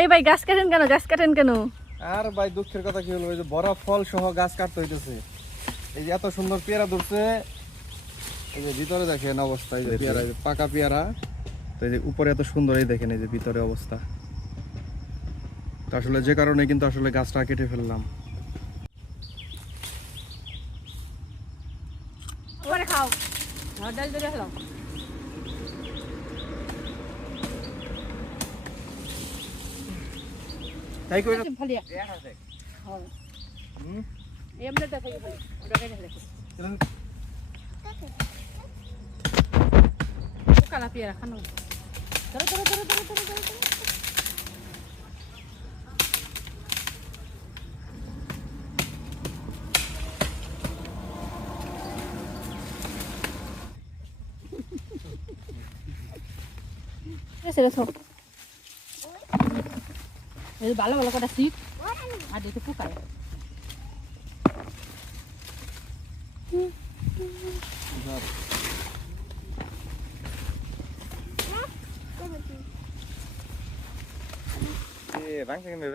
এই ভাই গাছ কাটেন কেন, গাছ কাটেন কেন? আর ভাই দুঃখের কথা কি হলো, ওই যে বড় ফল সহ গাছ কাটতে হইতেছে। এই যে এত সুন্দর পেয়ারা ধরছে, এই যে ভিতরে দেখেন অবস্থা, এই যে পেয়ারা, এই যে পাকা পেয়ারা, তো এই যে উপরে এত সুন্দর, এই দেখেন এই যে ভিতরে অবস্থা। তো আসলে যে কারণে কিন্তু আসলে গাছটা কেটে ফেললাম। ওরে খাও, ডাল ধরে খেলাম। তাই কই ভালিয়া হ্যাঁ এমনে দেখো ভালি ওটা কেটে দেখো কালা পেয়ারা খানো ধরো ধরো ধরো ধরো ধরো ধরো সেটা সব এই ভালো ভালো করে শিখ আর দেখে পোকায় ভাঙছে কিন্তু